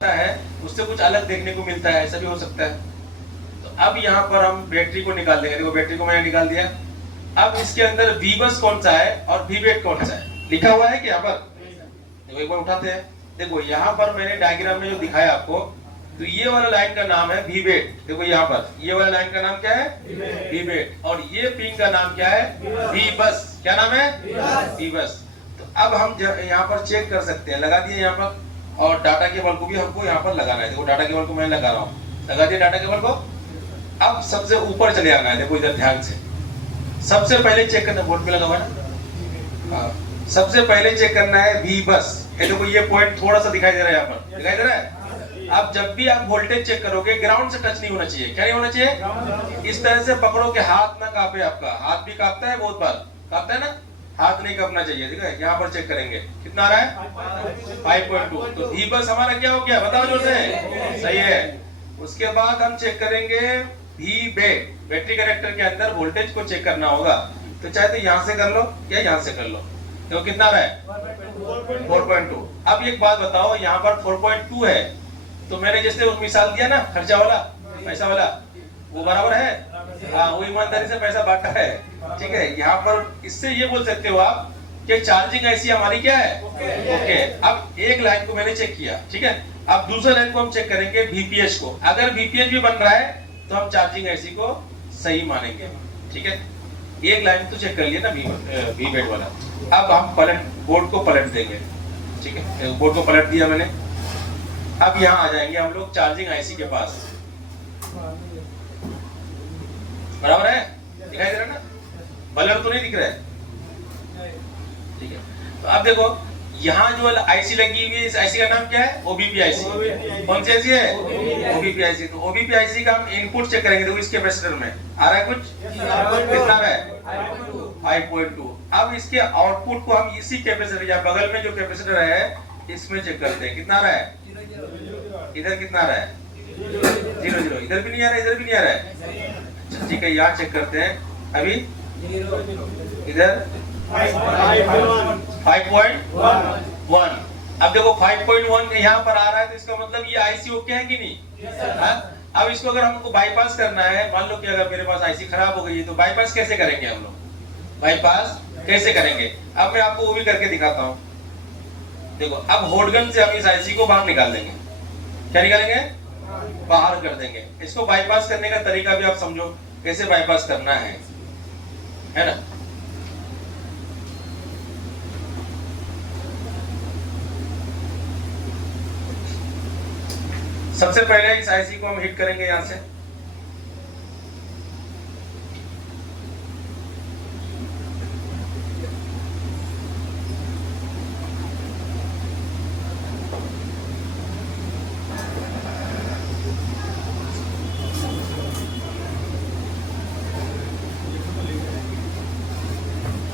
है उससे कुछ अलग देखने को मिलता है, ऐसा भी हो सकता है। तो अब यहाँ पर हम बैटरी को निकाल देंगे। देखो बैटरी को मैंने निकाल दिया। अब इसके अंदर V बस कौन सा है और V वेट कौन सा है लिखा हुआ है कि यहाँ पर? देखो एक बार उठाते हैं। देखो यहाँ पर मैंने डायग्राम में जो दिखाया आपको, तो ये वाला लाइन का नाम है V वेट। देखो यहाँ पर ये वाला लाइन का नाम क्या है? V wait. और ये पिन का नाम क्या है? V बस। क्या नाम है? V बस। तो अब हम यहाँ पर चेक कर सकते हैं, लगा दिए यहाँ पर, और डाटा केबल को भी हमको यहाँ पर लगाना है। देखो डाटा केबल को मैं लगा रहा हूँ, लगा दिया डाटा केबल को। अब सबसे ऊपर चले आना है। देखो इधर ध्यान से, सबसे पहले चेक करना, बोर्ड पे लगा हुआ है ना, हाँ, सबसे पहले चेक करना है V बस। ये देखो ये पॉइंट थोड़ा सा दिखाई दे रहा है, यहाँ पर दिखाई दे रहा है। अब जब भी आप वोल्टेज चेक करोगे ग्राउंड से टच नहीं होना चाहिए। क्या नहीं होना चाहिए? इस तरह से पकड़ो कि हाथ ना कांपे। आपका हाथ भी कांपता है, बहुत बार कांपता है ना, हाथ नहीं कांपना चाहिए। ठीक है, यहाँ पर चेक करेंगे कितना आ रहा है? 5.2। तो V बस हमारा क्या हो गया, बताओ जो से सही है। उसके बाद हम चेक करेंगे V बैट। बैटरी कनेक्टर के अंदर वोल्टेज को चेक करना होगा, तो चाहे तो यहाँ से कर लो या यहाँ से कर लो। तो कितना रहा है? 4.2। अब एक बात बताओ, यहाँ पर 4.2 है, तो मैंने जैसे वो मिसाल दिया ना, खर्चा वाला, पैसा वाला, वो बराबर है। हाँ, वो ईमानदारी से पैसा बांटा है। ठीक है, यहाँ पर इससे ये बोल सकते हो आप कि चार्जिंग ऐसी हमारी क्या है? ओके। अब एक लाइन को मैंने चेक किया, ठीक है। अब दूसरे लाइन को हम चेक करेंगे VPH को। अगर VPH भी बन रहा है तो हम चार्जिंग ऐसी को सही मानेंगे। ठीक है, एक लाइन तो चेक कर लिया ना V वेट वाला। अब हम बोर्ड को पलट देंगे। ठीक है, बोर्ड को पलट दिया मैंने। अब यहाँ आ जाएंगे हम लोग चार्जिंग IC के पास। बराबर है, दिखाई दे रहा है ना, बलर तो नहीं दिख रहा है। ठीक है, तो अब देखो यहाँ जो IC लगी हुई है, इस IC का नाम क्या है? OBP IC। कौन सी IC है? OBP IC। तो OBP IC का हम इनपुट चेक करेंगे। देखो इस कैपेसिटर में आ रहा है कुछ, कितना है? 5.2। अब इसके आउटपुट को हम इसी कैपेसिटर या बगल में जो कैपेसिटर है इसमें चेक करते हैं, कितना आ रहा है? इधर कितना आ रहा है? 0 इधर भी नहीं आ रहा है, इधर भी नहीं आ रहा है। ठीक है, यहाँ चेक करते हैं। अभी इधर 5.1। अब देखो 5.1 यहाँ पर आ रहा है, तो इसका मतलब ये IC ओके है कि नहीं? अब इसको अगर हमको बाईपास करना है, मान लो कि अगर मेरे पास IC खराब हो गई है, तो बाईपास कैसे करेंगे हम लोग? बाईपास कैसे करेंगे? अब मैं आपको वो भी करके दिखाता हूँ। देखो अब होल्डगन से हम इस IC को बाहर निकाल देंगे। क्या निकालेंगे? बाहर कर देंगे। इसको बाईपास करने का तरीका भी आप समझो, कैसे बाईपास करना है ना। सबसे पहले इस IC को हम हिट करेंगे यहां से।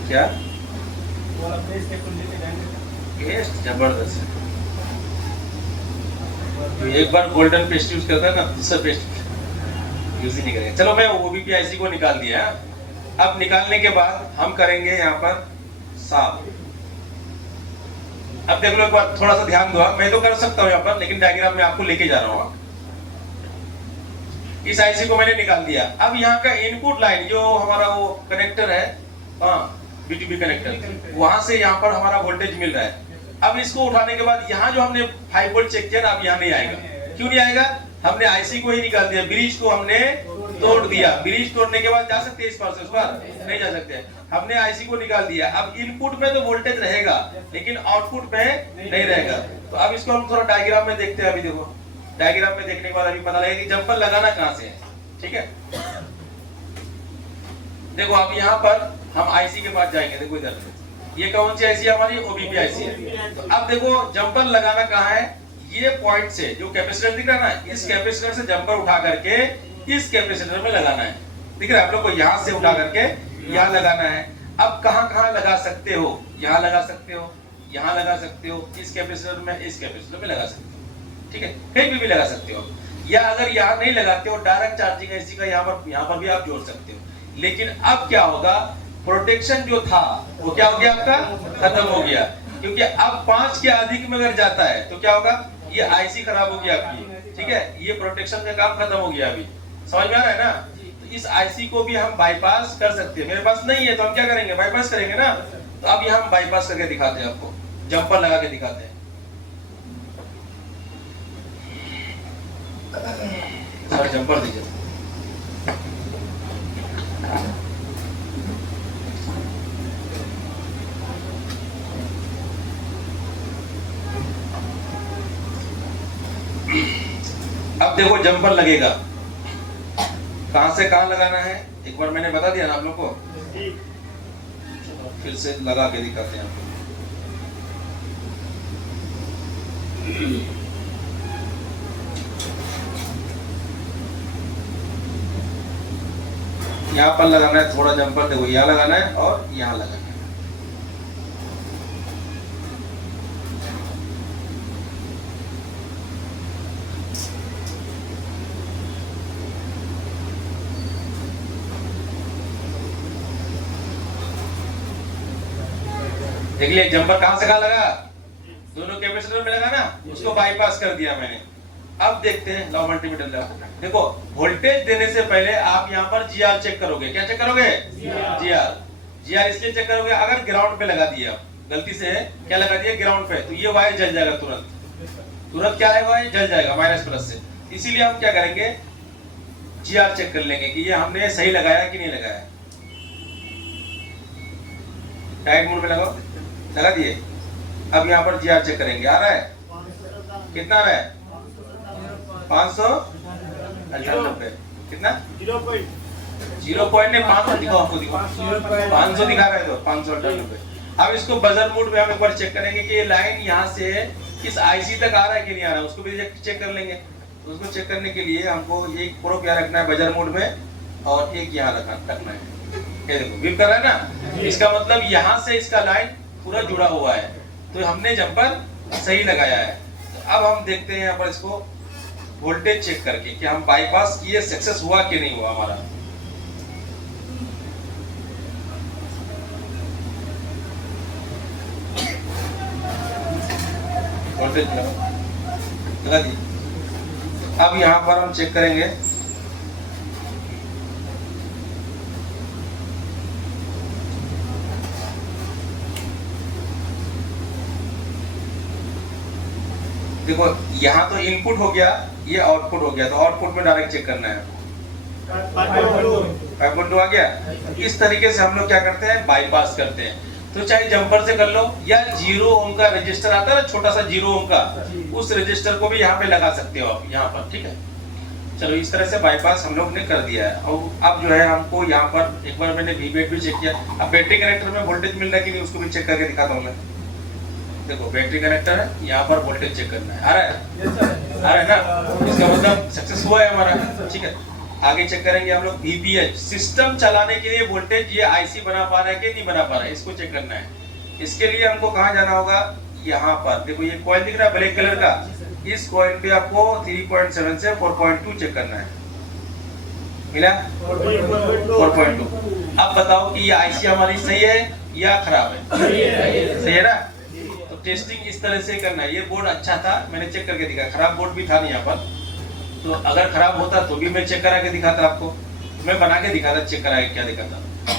क्या पेस्ट जबरदस्त है। तो एक बार गोल्डन पेस्ट यूज करता है ना, दूसरा पेस्ट यूज ही नहीं करेंगे। चलो मैं OBP IC को निकाल दिया। अब निकालने के बाद हम करेंगे यहाँ पर साफ। अब देख लो एक बार, थोड़ा सा ध्यान दो। मैं तो कर सकता हूँ यहाँ पर, लेकिन डायग्राम में आपको लेके जा रहा हूँ। इस IC को मैंने निकाल दिया। अब यहाँ का इनपुट लाइन जो हमारा वो कनेक्टर है, हाँ B2B कनेक्टर, वहां से यहाँ पर हमारा वोल्टेज मिल रहा है। अब इसको उठाने के बाद यहाँ जो हमने 5 वोल्ट चेक किया ना, अब यहाँ नहीं आएगा। क्यों नहीं आएगा? हमने IC को ही निकाल दिया, ब्रिज को हमने तोड़ दिया। ब्रिज तोड़ने के बाद जा सकते हैं इस पार से उस पार? नहीं जा सकते। हमने IC को निकाल दिया। अब इनपुट में तो वोल्टेज रहेगा, लेकिन आउटपुट में नहीं रहेगा। तो अब इसको हम थोड़ा डायग्राम में देखते हैं। अभी देखो डायग्राम में देखने के बाद अभी पता लगेगा कि जंपर लगाना कहाँ से है। ठीक है, देखो अब यहाँ पर हम IC के पास जाएंगे। देखो इधर ये कौन सी IC है हमारी? OBP IC है। तो अब देखो जंपर लगाना कहाँ है? ये पॉइंट से जो कैपेसिटर दिख रहा है ना, इस कैपेसिटर से जंपर उठा करके इस कैपेसिटर में लगाना है। दिख रहा है आप लोग को? यहाँ से उठा करके यहाँ लगाना है। अब कहाँ कहाँ लगा सकते हो? यहाँ लगा सकते हो, यहाँ लगा सकते हो, इस कैपेसिटर में, इस कैपेसिटर में लगा सकते हो। ठीक है, कहीं भी लगा सकते हो। या अगर यहाँ नहीं लगाते हो, डायरेक्ट चार्जिंग IC का यहाँ पर भी आप जोड़ सकते हो। लेकिन अब क्या होगा, प्रोटेक्शन जो था वो क्या हो गया? आपका खत्म हो गया। क्योंकि अब 5 के अधिक में अगर जाता है तो क्या होगा? ये आईसी खराब होगी आपकी, ठीक है, ये प्रोटेक्शन का काम खत्म हो गया अभी, समझ में आ रहा है ना। तो इस आईसी को भी हम बाईपास कर सकते हैं, मेरे पास नहीं है तो हम क्या करेंगे, बाईपास करेंगे ना। तो अब ये हम बाईपास करके दिखाते हैं आपको, जंपर लगा के दिखाते हैं। सर जंपर दीजिए। अब देखो जंपर लगेगा, कहां से कहां लगाना है एक बार मैंने बता दिया ना आप लोग को, फिर से लगा के दिखाते हैं आपको। यहाँ पर लगाना है थोड़ा जंपर, देखो यहाँ लगाना है और यहाँ लगाना है। देख लिया जंपर कहां से कहां लगा, दोनों कैपेसिटर में लगा ना, उसको बाईपास कर दिया मैंने। अब देखते हैं लाओ मल्टीमीटर लाओ। देखो वोल्टेज देने से पहले आप यहाँ पर जीआर चेक करोगे, क्या चेक करोगे, जीआर इसलिए चेक करोगे अगर ग्राउंड पे लगा दिया, गलती से क्या लगा दिया ग्राउंड पे, तो ये वायर जल जाएगा तुरंत क्या है, वायर जल जाएगा माइनस प्लस से। इसीलिए हम क्या करेंगे, जीआर चेक कर लेंगे कि ये हमने सही लगाया कि नहीं लगाया। डायरेक्ट मोड में लगाओ, लगा दिए। अब यहाँ पर जीआर चेक करेंगे, आ रहा है कितना आ रहा है, 598 कितना, 0.0 नहीं 500 दिखाओ आपको, दिखाओ 500 दिखा रहा है तो 598। अब इसको बजर मोड में हम एक बार चेक करेंगे कि ये लाइन यहाँ से किस आईसी तक आ रहा है कि नहीं आ रहा है, उसको भी चेक कर लेंगे। तो उसको चेक करने के लिए हमको एक प्रोब यहाँ रखना है बजर मोड में और एक यहाँ रखना है। ये देखो विप कर रहा है ना, इसका मतलब यहाँ से इसका लाइन पूरा जुड़ा हुआ है, तो हमने जंपर सही लगाया है। तो अब हम देखते हैं यहाँ पर इसको वोल्टेज चेक करके कि हम बाईपास किए सक्सेस हुआ कि नहीं हुआ हमारा। वोल्टेज लगा दी। अब यहाँ पर हम चेक करेंगे, देखो यहाँ तो इनपुट हो गया, ये आउटपुट हो गया, तो आउटपुट में डायरेक्ट चेक करना है। 5.2 आ गया। इस तरीके से हम लोग क्या करते हैं, बाईपास करते हैं। तो चाहे जंपर से कर लो या 0 ओम का रजिस्टर आता है ना, छोटा सा 0 ओम का, उस रजिस्टर को भी यहाँ पे लगा सकते हो आप यहाँ पर, ठीक है। चलो इस तरह से बाईपास हम लोग ने कर दिया है। और अब जो है हमको यहाँ पर एक बार मैंने वीबेट भी चेक किया। अब बैटरी कनेक्टर में वोल्टेज मिल रहा है कि नहीं उसको भी चेक करके दिखाता हूँ मैं। देखो बैटरी कनेक्टर है, यहाँ पर वोल्टेज चेक करना है, आ रहा है, आ रहा है ना, इसका मतलब सक्सेस हुआ है हमारा, ठीक है। आगे चेक करेंगे हम लोग VPH, सिस्टम चलाने के लिए वोल्टेज ये आईसी बना पा रहा है कि नहीं बना पा रहा है, इसको चेक करना है। इसके लिए हमको कहाँ जाना होगा, यहाँ पर देखो ये कॉइल दिख रहा है ब्लैक कलर का, इस कॉइल पे आपको 3.7 से 4.2 चेक करना है। मिला 4.2। अब बताओ कि ये आईसी हमारी सही है या खराब है, सही है ना। तो टेस्टिंग इस तरह से करना है। ये बोर्ड अच्छा था, मैंने चेक करके दिखा, खराब बोर्ड भी था नहीं यहाँ पर, तो अगर खराब होता तो भी मैं चेक करा के दिखाता आपको, मैं बना के दिखाता, चेक करा के क्या दिखाता।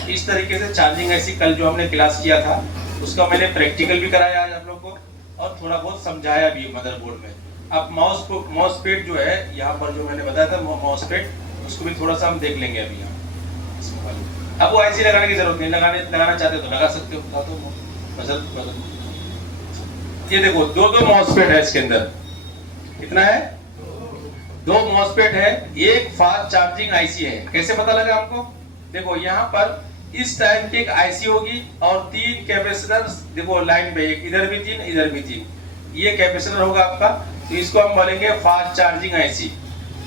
इस तरीके से चार्जिंग ऐसी कल जो हमने क्लास किया था उसका मैंने प्रैक्टिकल भी कराया आज आप लोग को और थोड़ा बहुत समझाया भी मदरबोर्ड में। अब माउस पैड जो है यहाँ पर जो मैंने बताया था माउस पैड, उसको भी थोड़ा सा हम देख लेंगे अभी यहाँ। अब वो ऐसी लगाने की जरूरत नहीं, लगाना चाहते तो लगा सकते हो। ये देखो दो माउस पैड है इसके अंदर, कितना है, 2 मॉसफेट है, एक फास्ट चार्जिंग आईसी है। कैसे पता लगा हमको, देखो यहाँ पर इस टाइप की एक आईसी होगी और 3 कैपेसिटर, देखो लाइन पे एक, इधर भी 3 इधर भी 3, ये कैपेसिटर होगा आपका। तो इसको हम बोलेंगे फास्ट चार्जिंग आईसी।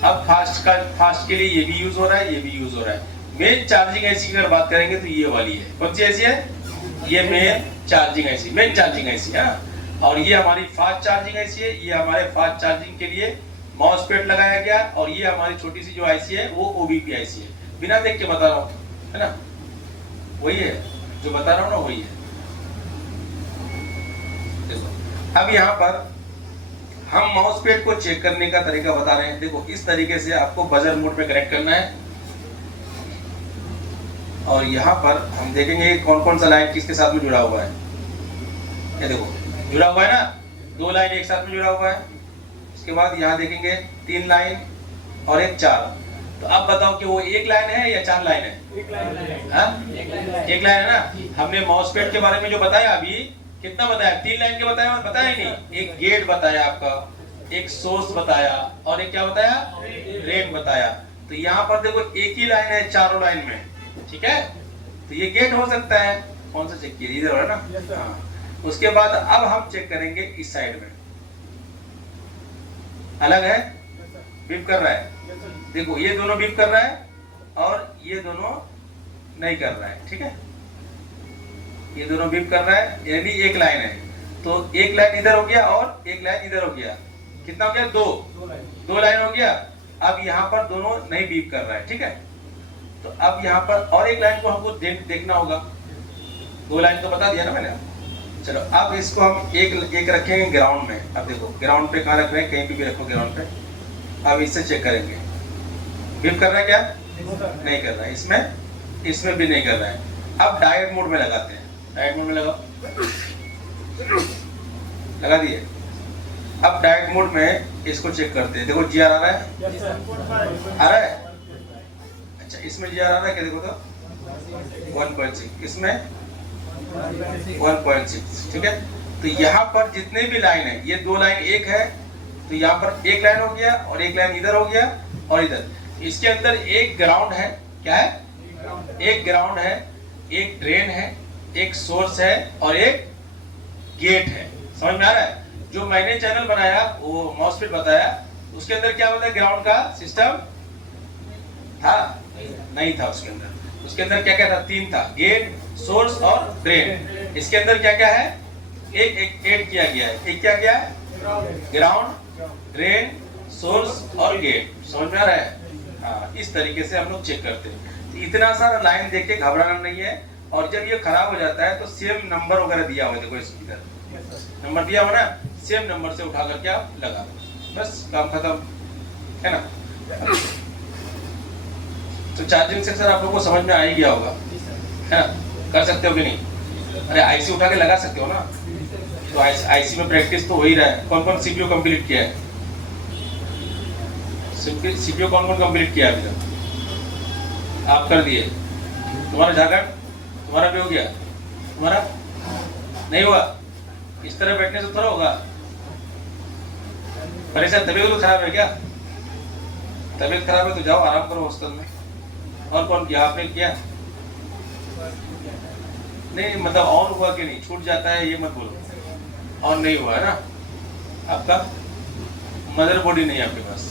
अब फास्ट के लिए ये भी यूज हो रहा है, ये भी यूज हो रहा है। मेन चार्जिंग आईसी की अगर बात करेंगे तो ये वाली है, कौन सी आईसी है, ये main charging IC, main charging IC है। और ये हमारी फास्ट चार्जिंग आईसी है, ये हमारे फास्ट चार्जिंग के लिए माउसपैड लगाया गया। और ये हमारी छोटी सी जो आईसी है वो ओबीपी आईसी है। बिना देख के बता रहा हूँ, है ना, वही है जो बता रहा हूँ ना, वही है। देखो अब यहाँ पर हम माउस पैड को चेक करने का तरीका बता रहे हैं। देखो इस तरीके से आपको बजर मोड पे कनेक्ट करना है और यहाँ पर हम देखेंगे कौन कौन सा लाइन किसके साथ में जुड़ा हुआ है। ये देखो जुड़ा हुआ है ना, 2 लाइन एक साथ में जुड़ा हुआ है। उसके बाद यहाँ देखेंगे 3 लाइन और एक 4। तो अब बताओ कि वो 1 लाइन है या 4 लाइन है? 1 लाइन है। हाँ? 1 लाइन है ना। हमने माउस पैड के बारे में जो बताया अभी, कितना बताया? 3 लाइन के बताया ही नहीं। एक गेट बताया आपका, एक सोर्स बताया और एक क्या बताया? ड्रेन बताया। तो यहाँ पर देखो एक ही लाइन है चारों लाइन में, ठीक है। तो ये गेट हो सकता है। कौन सा चेक किया? इधर है ना। हाँ। उसके बाद अब हम चेक करेंगे इस साइड में, अलग है, बीप कर रहा है। देखो ये दोनों बीप कर रहा है और ये दोनों नहीं कर रहा है, ठीक है। ये दोनों बीप कर रहा है, यानी एक लाइन है। तो एक लाइन इधर हो गया और एक लाइन इधर हो गया। कितना हो गया? 2 लाइन हो गया। अब यहाँ पर दोनों नहीं बीप कर रहा है, ठीक है। तो अब यहाँ पर और एक लाइन को हमको देखना होगा। 2 लाइन तो बता दिया ना मैंने। चलो अब इसको हम एक रखेंगे ग्राउंड में। अब देखो ग्राउंड पे कहाँ रख रहे हैं? कहीं पे भी रखो ग्राउंड पे। अब इससे चेक करेंगे बीप कर रहा है क्या? नहीं कर रहा है। इसमें भी नहीं कर रहा है। अब डायोड मोड में लगाते हैं। डायोड मोड में लगाओ, लगा दिए। अब डायोड मोड में इसको चेक करते हैं। देखो जीआर आ रहा है, आ रहा है। अच्छा इसमें जीआर आ रहा है क्या? देखो तो 1.6, इसमें 1.6, ठीक है। तो यहाँ पर जितने भी लाइन है, ये 2 लाइन एक है, तो यहाँ पर एक लाइन हो गया और एक लाइन इधर हो गया और इधर। इसके अंदर एक ग्राउंड है। क्या है? एक ग्राउंड है, एक ड्रेन है, एक सोर्स है और एक गेट है। समझ में आ रहा है? जो मैंने चैनल बनाया वो माउस पैड बताया, उसके अंदर क्या बताया? ग्राउंड का सिस्टम था? नहीं था उसके अंदर। उसके अंदर क्या क्या था? 3 था, गेट, सोर्स और ड्रेन। इसके अंदर क्या क्या है? एक ऐड किया गया है। एक क्या गया? ग्राउंड, ड्रेन, सोर्स और गेट। समझ में आ रहा है? हाँ, इस तरीके से हम लोग चेक करते हैं। तो इतना सारा लाइन देख के घबराना नहीं है। और जब ये खराब हो जाता है तो सेम नंबर वगैरह दिया हुआ है, देखो इसके इधर नंबर दिया हुआ ना, सेम नंबर से उठा करके आप लगा दो, बस काम खत्म है ना। तो चार्जिंग सेक्शन आप लोगों को समझ में आ ही गया होगा, है ना? कर सकते हो कि नहीं? अरे आईसी उठा के लगा सकते हो ना। तो आईसी में प्रैक्टिस तो हो ही रहा है। कौन कौन सीपीयू कंप्लीट किया है? सीपीयू कौन कौन कंप्लीट किया है अभी तक? आप कर दिए। तुम्हारा झारखंड, तुम्हारा भी हो गया, तुम्हारा नहीं हुआ? इस तरह बैठने से थोड़ा होगा। परेशान, तबीयत तो खराब है क्या? तबीयत खराब है तो जाओ आराम करो हॉस्टल में। और कौन किया? आपने किया? नहीं मतलब ऑन हुआ कि नहीं? छूट जाता है ये मत बोलो। ऑन नहीं हुआ है ना आपका? मदरबोर्ड ही नहीं है आपके पास।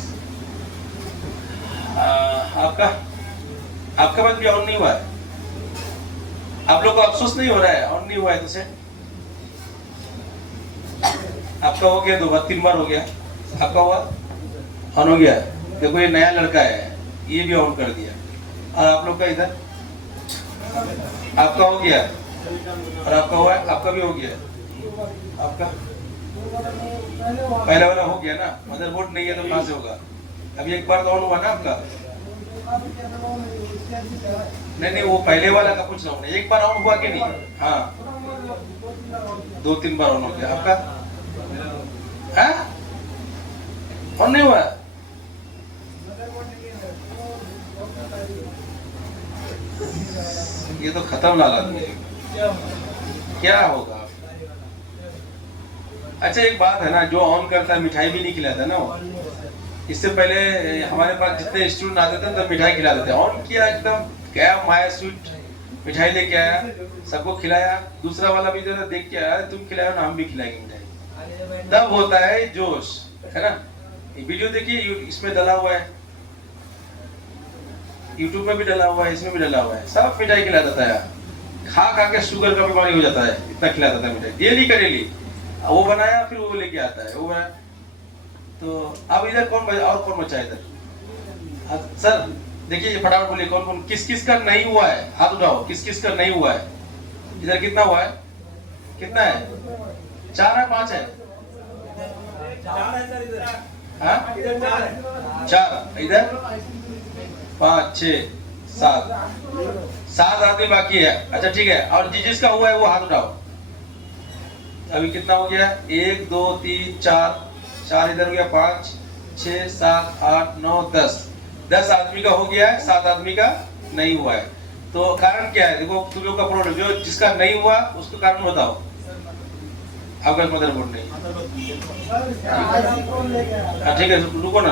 आपका बस भी ऑन नहीं हुआ है। आप लोग को अफसोस नहीं हो रहा है ऑन नहीं हुआ है तो से? आपका हो गया 2 बार 3 बार हो गया। आपका हुआ ऑन हो गया। देखो ये नया लड़का है, ये भी ऑन कर दिया। और आप लोग का इधर आपका हो गया और आपका हुआ है, आपका भी हो गया। आपका पहला वाला हो गया ना। मदरबोर्ड नहीं है तो कहां से होगा? अभी एक बार तो ऑन हुआ ना आपका? नहीं वो पहले वाला का पूछ रहा हूँ। एक बार ऑन हुआ कि नहीं? हाँ 2-3 बार ऑन हो गया। आपका ऑन नहीं हुआ? ये तो खत्म लाल आदमी है। क्या होगा? अच्छा एक बात है ना, जो ऑन करता है मिठाई भी नहीं खिलाता ना वो। इससे पहले हमारे पास जितने स्टूडेंट आते थे तब मिठाई खिला देते। ऑन किया एकदम, क्या माया स्वीट मिठाई लेके आया, सबको खिलाया। दूसरा वाला भी जरा देख के आया, तुम खिलाओ ना हम भी खिलाएंगे मिठाई। तब होता है जोश, है ना? ये वीडियो देखिए, इसमें डला हुआ है, यूट्यूब में भी डला हुआ है, इसमें भी डला हुआ है। सब मिठाई खिला देता है। खा खा के शुगर का बीमारी हो जाता है, इतना खिला देता है मिठाई डेली का डेली। वो बनाया फिर वो लेके आता है, वो बनाया। तो अब इधर कौन बचा और कौन बचा इधर? सर देखिए फटाफट बोलिए कौन कौन किस किस का नहीं हुआ है? हाथ उठाओ, किस किस का नहीं हुआ है? इधर कितना हुआ है? कितना है? 4 है 5 है? हाँ? 4 इधर 5 6 7 आदमी बाकी है। अच्छा ठीक है, और जिसका हुआ है वो हाथ उठाओ। अभी कितना हो गया? 1 2 3 4 इधर हो गया, 5 6 7 8 9 10 आदमी का हो गया है, 7 आदमी का नहीं हुआ है। तो कारण क्या है? देखो तुम लोग का प्रॉब्लम, जो जिसका नहीं हुआ उसका कारण बताओ। आपका मदरबोर्ड नहीं, ठीक है रुको ना।